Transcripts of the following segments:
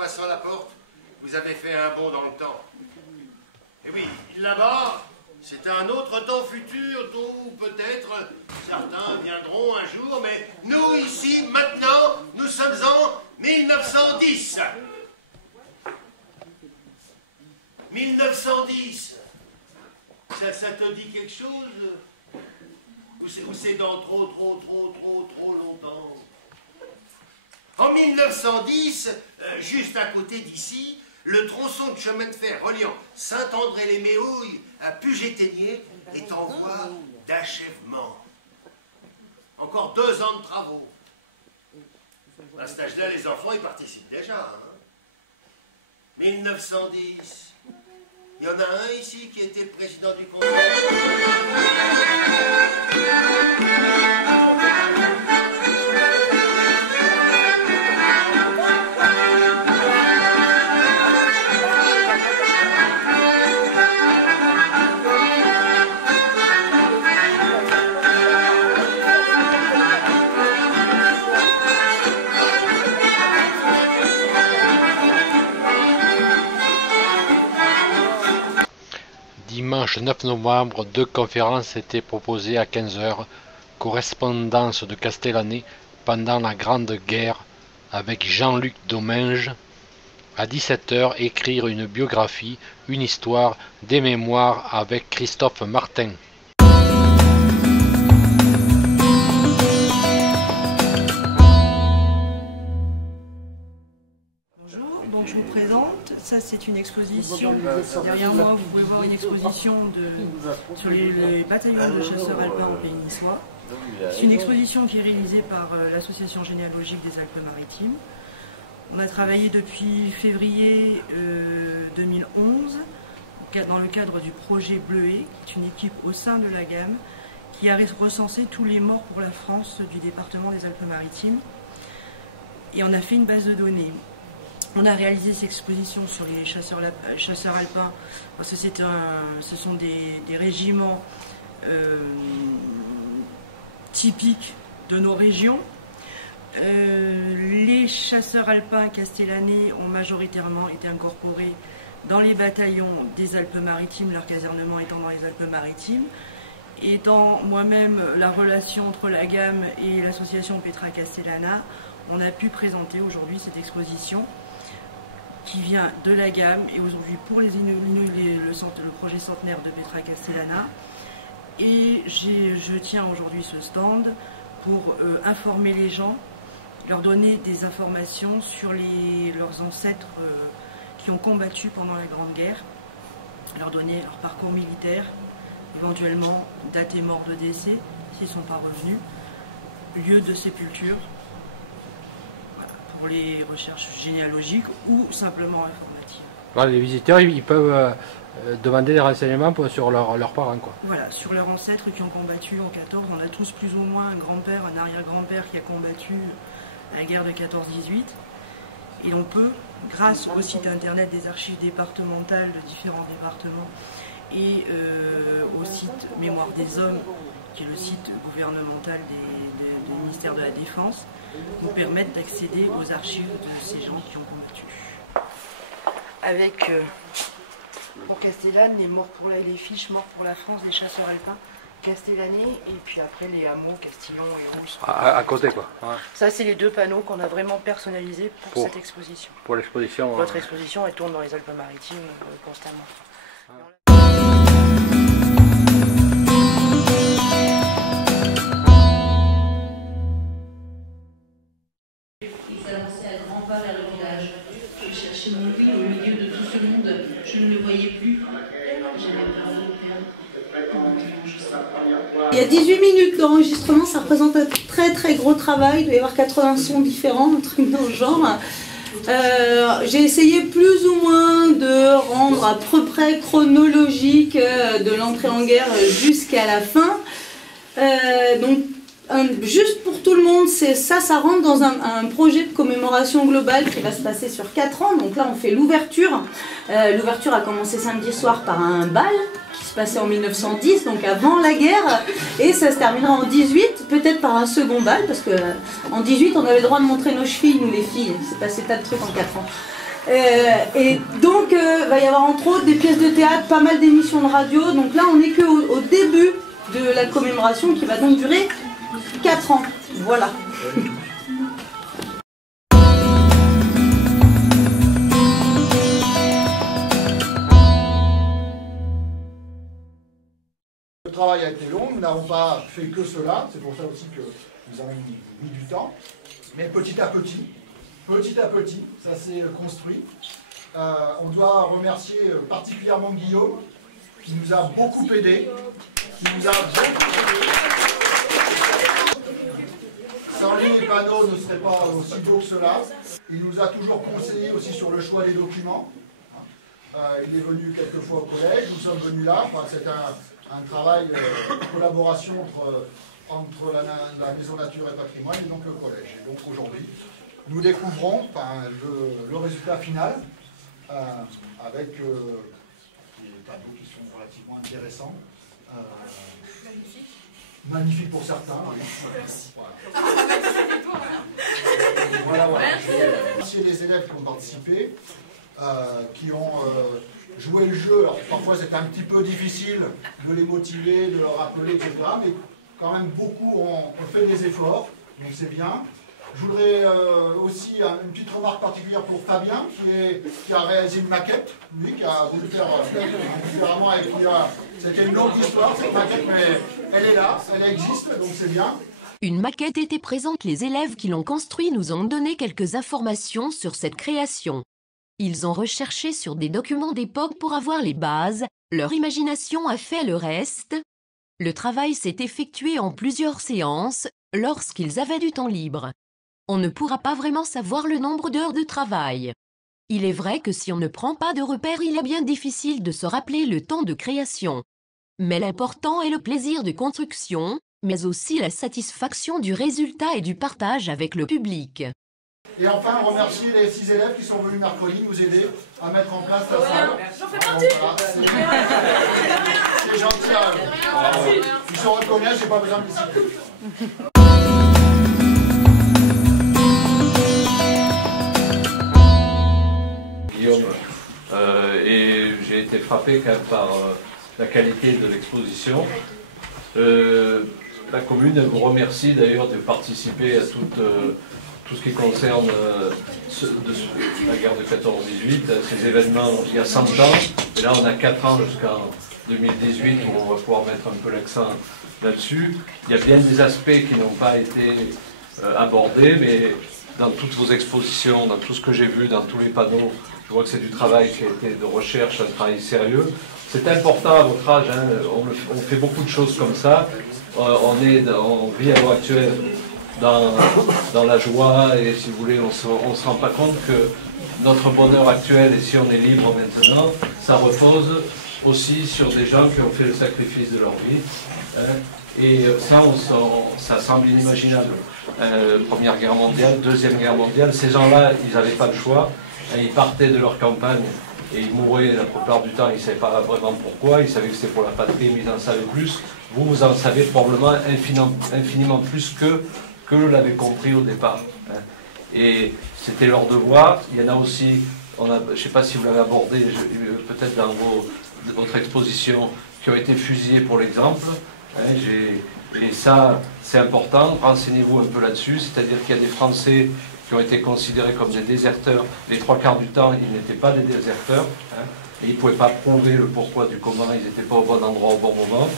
passant la porte, vous avez fait un bond dans le temps. Et oui, là-bas, c'est un autre temps futur dont peut-être certains viendront un jour, mais nous, ici, maintenant, nous sommes en 1910. 1910. Ça te dit quelque chose? Ou c'est dans trop longtemps? En 1910, juste à côté d'ici, le tronçon de chemin de fer reliant Saint-André-les-Méouilles à Puget-Théniers est en voie d'achèvement. Encore 2 ans de travaux. À cet âge-là, les enfants y participent déjà. 1910. Il y en a un ici qui était le président du conseil. Dimanche 9 novembre, 2 conférences étaient proposées à 15 h, correspondance de Castellane pendant la Grande Guerre avec Jean-Luc Domingue. À 17 h, écrire une biographie, une histoire, des mémoires avec Christophe Martin. Bonjour, donc je vous présente. Ça, c'est une exposition. Derrière moi, vous pouvez voir une exposition sur les bataillons de chasseurs alpins au Pays niçois. C'est une exposition qui est réalisée par l'Association généalogique des Alpes-Maritimes. On a travaillé depuis février 2011 dans le cadre du projet Bleuet, qui est une équipe au sein de la gamme qui a recensé tous les morts pour la France du département des Alpes-Maritimes. Et on a fait une base de données. On a réalisé cette exposition sur les chasseurs alpins parce que ce sont des régiments typiques de nos régions. Les chasseurs alpins castellanais ont majoritairement été incorporés dans les bataillons des Alpes-Maritimes, leur casernement étant dans les Alpes-Maritimes. Étant moi-même la relation entre la gamme et l'association Petra Castellana, on a pu présenter aujourd'hui cette exposition qui vient de la gamme et aujourd'hui pour le projet centenaire de Petra Castellana. Et je tiens aujourd'hui ce stand pour informer les gens, leur donner des informations sur leurs ancêtres qui ont combattu pendant la Grande Guerre, leur donner leur parcours militaire, éventuellement date et mort de décès s'ils ne sont pas revenus, lieu de sépulture, pour les recherches généalogiques ou simplement informatives. Voilà, les visiteurs ils peuvent demander des renseignements sur leurs parents, quoi. Voilà, sur leurs ancêtres qui ont combattu en 14. On a tous plus ou moins un grand-père, un arrière-grand-père qui a combattu à la guerre de 14-18. Et on peut, grâce au site internet des archives départementales de différents départements et au site Mémoire des Hommes, qui est le site gouvernemental du ministère de la Défense, nous permettre d'accéder aux archives de ces gens qui ont combattu. Avec, pour Castellane, les fiches morts pour la France des chasseurs alpins castellanais, et puis après les hameaux Castillon et Rousse. À côté, quoi. Ouais. Ça, c'est les 2 panneaux qu'on a vraiment personnalisés pour cette exposition. Pour l'exposition. Votre exposition, elle tourne dans les Alpes-Maritimes constamment. Ouais. Je cherchais mon fils au milieu de tout ce monde. Je ne le voyais plus. J'avais peur de le perdre. Il y a 18 minutes d'enregistrement, ça représente un très gros travail. Il doit y avoir 80 sons différents, un truc dans le genre. J'ai essayé plus ou moins de rendre à peu près chronologique de l'entrée en guerre jusqu'à la fin. Juste pour tout le monde, ça rentre dans un projet de commémoration globale qui va se passer sur 4 ans. Donc là, on fait l'ouverture. L'ouverture a commencé samedi soir par un bal qui se passait en 1910, donc avant la guerre. Et ça se terminera en 18, peut-être par un second bal, parce qu'en 18, on avait le droit de montrer nos chevilles, nous les filles. Il s'est passé tas de trucs en 4 ans. Et donc, va y avoir entre autres des pièces de théâtre, pas mal d'émissions de radio. Donc là, on n'est qu'au début de la commémoration qui va donc durer 4 ans. Voilà. Le travail a été long, nous n'avons pas fait que cela, c'est pour ça aussi que nous avons mis du temps. Mais petit à petit, ça s'est construit. On doit remercier particulièrement Guillaume, qui nous a beaucoup aidé. Sans lui, les panneaux ne seraient pas aussi beaux que cela. Il nous a toujours conseillé aussi sur le choix des documents. Il est venu quelques fois au collège, nous sommes venus là. Enfin, c'est un travail de collaboration entre la Maison Nature et Patrimoine et donc le collège. Et donc aujourd'hui, nous découvrons le résultat final avec des tableaux qui sont relativement intéressants. Magnifique pour certains. Oui. Voilà. Je vais remercier les élèves qui ont participé, qui ont joué le jeu. Alors, parfois c'est un petit peu difficile de les motiver, de leur rappeler, etc. Mais quand même beaucoup ont fait des efforts, donc c'est bien. Je voudrais aussi une petite remarque particulière pour Fabien, qui a réalisé une maquette, lui, qui a voulu faire différemment, et c'était une longue histoire cette maquette, mais elle est là, elle existe, donc c'est bien. Une maquette était présente. Les élèves qui l'ont construit nous ont donné quelques informations sur cette création. Ils ont recherché sur des documents d'époque pour avoir les bases, leur imagination a fait le reste. Le travail s'est effectué en plusieurs séances, lorsqu'ils avaient du temps libre. On ne pourra pas vraiment savoir le nombre d'heures de travail. Il est vrai que si on ne prend pas de repères, il est bien difficile de se rappeler le temps de création. Mais l'important est le plaisir de construction, mais aussi la satisfaction du résultat et du partage avec le public. Et enfin, remercier les 6 élèves qui sont venus mercredi nous aider à mettre en place la salle. J'en fais partie. C'est gentil. Ils se reconnaissent, j'ai pas besoin de les citer. Guillaume, et j'ai été frappé quand même par la qualité de l'exposition. La commune vous remercie d'ailleurs de participer à tout ce qui concerne la guerre de 14-18, ces événements il y a 100 ans, et là on a 4 ans jusqu'en 2018 où on va pouvoir mettre un peu l'accent là-dessus. Il y a bien des aspects qui n'ont pas été abordés, mais dans toutes vos expositions, dans tout ce que j'ai vu, dans tous les panneaux, je vois que c'est du travail qui a été de recherche, un travail sérieux. C'est important à votre âge, hein, on fait beaucoup de choses comme ça. On vit à l'heure actuelle dans la joie et si vous voulez, on se rend pas compte que notre bonheur actuel, et si on est libre maintenant, ça repose aussi sur des gens qui ont fait le sacrifice de leur vie. Hein, et ça semble inimaginable. Première guerre mondiale, Deuxième Guerre mondiale, ces gens-là, ils n'avaient pas le choix. Ils partaient de leur campagne et ils mouraient la plupart du temps, ils ne savaient pas vraiment pourquoi, ils savaient que c'était pour la patrie, mais ils en savaient plus. Vous en savez probablement infiniment plus que l'avez compris au départ. Et c'était leur devoir. Il y en a aussi, je ne sais pas si vous l'avez abordé, peut-être dans votre exposition, qui ont été fusillés pour l'exemple. Et ça, c'est important, renseignez-vous un peu là-dessus, c'est-à-dire qu'il y a des Français qui ont été considérés comme des déserteurs. Les 3/4 du temps, ils n'étaient pas des déserteurs, et ils ne pouvaient pas prouver le pourquoi du comment, ils n'étaient pas au bon endroit au bon moment.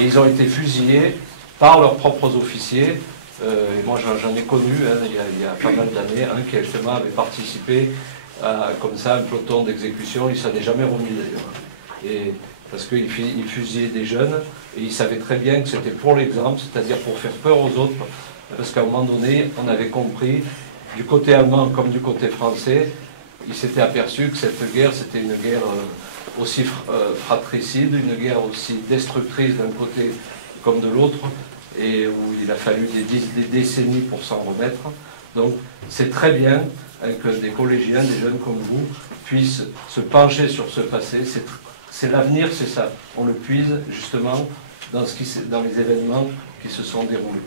Et ils ont été fusillés par leurs propres officiers. Et moi, j'en ai connu, il y a pas mal d'années, un qui justement avait participé à, comme ça, un peloton d'exécution. Il ne s'en est jamais remis d'ailleurs. Parce qu'il fusillait des jeunes, et il savait très bien que c'était pour l'exemple, c'est-à-dire pour faire peur aux autres. Parce qu'à un moment donné, on avait compris, du côté allemand comme du côté français, il s'était aperçu que cette guerre, c'était une guerre aussi fratricide, une guerre aussi destructrice d'un côté comme de l'autre, et où il a fallu des décennies pour s'en remettre. Donc c'est très bien que des collégiens, des jeunes comme vous, puissent se pencher sur ce passé. C'est l'avenir, c'est ça. On le puise justement dans les événements qui se sont déroulés.